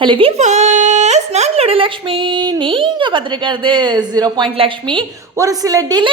Hello viewers, நாங்களோட Lakshmi. நீங்கள் பார்த்துருக்கிறது 0 லக்ஷ்மி. ஒரு சில டிலே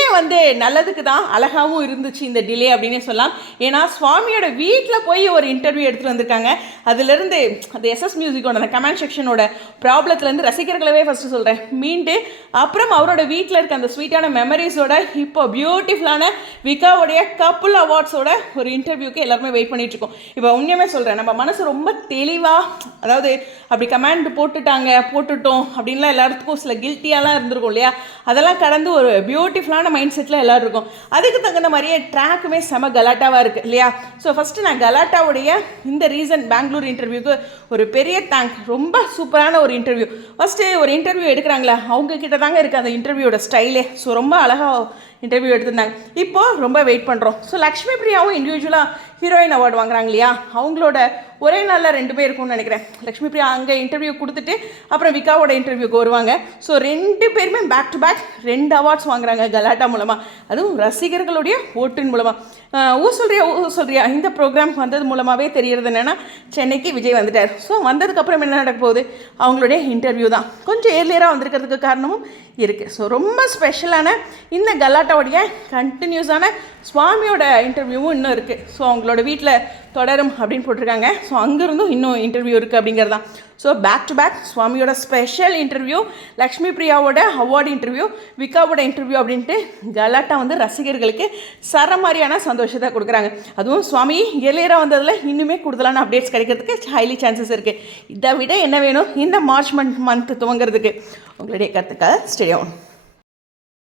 நல்லதுக்கு தான், அழகாகவும் இருந்துச்சு இந்த டிலே அப்படின்னே சொல்லலாம். ஏன்னா சுவாமியோட வீட்டில் போய் ஒரு இன்டர்வியூ எடுத்துகிட்டு வந்திருக்காங்க. அதுலேருந்து அந்த எஸ்எஸ் மியூசிக்கோட அந்த கமெண்ட் செக்ஷனோட ப்ராப்ளத்துலேருந்து ரசிகர்களவே ஃபஸ்ட்டு சொல்கிறேன் மீண்டு, அப்புறம் அவரோட வீட்டில் இருக்க அந்த ஸ்வீட்டான மெமரிஸோட இப்போ பியூட்டிஃபுல்லான விகாவோடைய கப்புள் அவார்ட்ஸோட ஒரு இன்டர்வியூக்கு எல்லாருமே வெயிட் பண்ணிகிட்ருக்கோம். இப்போ உண்மையுமே சொல்கிறேன், நம்ம மனசு ரொம்ப தெளிவாக, அதாவது அப்படி கமெண்ட் போட்டுட்டோம் அப்படின்லாம் எல்லாத்துக்கும் சில கில்ட்டியாலாம் இருந்திருக்கும் இல்லையா, அதெல்லாம் கடந்து ஒரு பியூட்டிஃபுல்லான மைண்ட் செட்டில் எல்லோரும் இருக்கும். அதுக்கு தகுந்த மாதிரியே ட்ராக்குமே செம கலாட்டாவாக இருக்குது இல்லையா. ஸோ ஃபஸ்ட்டு நான் கலாட்டாவுடைய இந்த ரீசன் பெங்களூர் இன்டர்வியூக்கு ஒரு பெரிய தேங்க். ரொம்ப சூப்பரான ஒரு இன்டர்வியூ. ஃபஸ்ட்டு ஒரு இன்டர்வியூ எடுக்கிறாங்களே, அவங்கக்கிட்ட தாங்க இருக்குது அந்த இன்டர்வியூட ஸ்டைலே. ஸோ ரொம்ப அழகாக இன்டர்வியூ எடுத்திருந்தாங்க. இப்போது ரொம்ப வெயிட் பண்ணுறோம். ஸோ லக்ஷ்மி பிரியாவும் இண்டிவிஜுவலாக ஹீரோயின் அவார்டு வாங்குறாங்க இல்லையா, அவங்களோட ஒரே நாளில் 2 பேர் இருக்கும்னு நினைக்கிறேன். லக்ஷ்மி பிரியா அங்கே இன்டர்வியூ கொடுத்துட்டு அப்புறம் விகாவோட இன்டர்வியூக்கு வருவாங்க. ஸோ 2 பேருமே பேக் டு பேக் 2 அவார்ட்ஸ் வாங்குறாங்க கலாட்டா மூலமாக, அதுவும் ரசிகர்களுடைய ஓட்டின் மூலமாக. ஊ சொல்றியா இந்த ப்ரோக்ராம் வந்தது மூலமாகவே தெரியறது என்னென்னா, சென்னைக்கு விஜய் வந்துட்டார். ஸோ வந்ததுக்கப்புறம் என்ன நடக்க போகுது, அவங்களுடைய இன்டர்வியூ தான். கொஞ்சம் ஏர்லியராக வந்திருக்கிறதுக்கு காரணமும் இருக்குது. ஸோ ரொம்ப ஸ்பெஷலான இந்த கலாட்டாவுடைய கண்டினியூஸான சுவாமியோட இன்டர்வியூவும் இன்னும் இருக்குது. ஸோ அவங்களோட வீட்டில் தொடரும் அப்படின்னு போட்டிருக்காங்க. ஸோ அங்கேருந்தும் இன்னும் இன்டர்வியூ இருக்குது அப்படிங்கிறது தான். ஸோ பேக் டு பேக் சுவாமியோட ஸ்பெஷல் இன்டர்வியூ, லக்ஷ்மி பிரியாவோட அவார்டு இன்டர்வியூ, விகாவோட இன்டர்வியூ அப்படின்ட்டு கலாட்டா ரசிகர்களுக்கு சரமாரியான சந்தோஷத்தை கொடுக்குறாங்க. அதுவும் சுவாமி ஏர்லியராக வந்ததில் இன்னுமே கூடுதலான அப்டேட்ஸ் கிடைக்கிறதுக்கு ஹைலி சான்சஸ் இருக்குது. இதை விட என்ன வேணும் இந்த மார்ச் மந்த் துவங்கிறதுக்கு? உங்களுடைய கருத்துக்கள் ஸ்டேடியம்.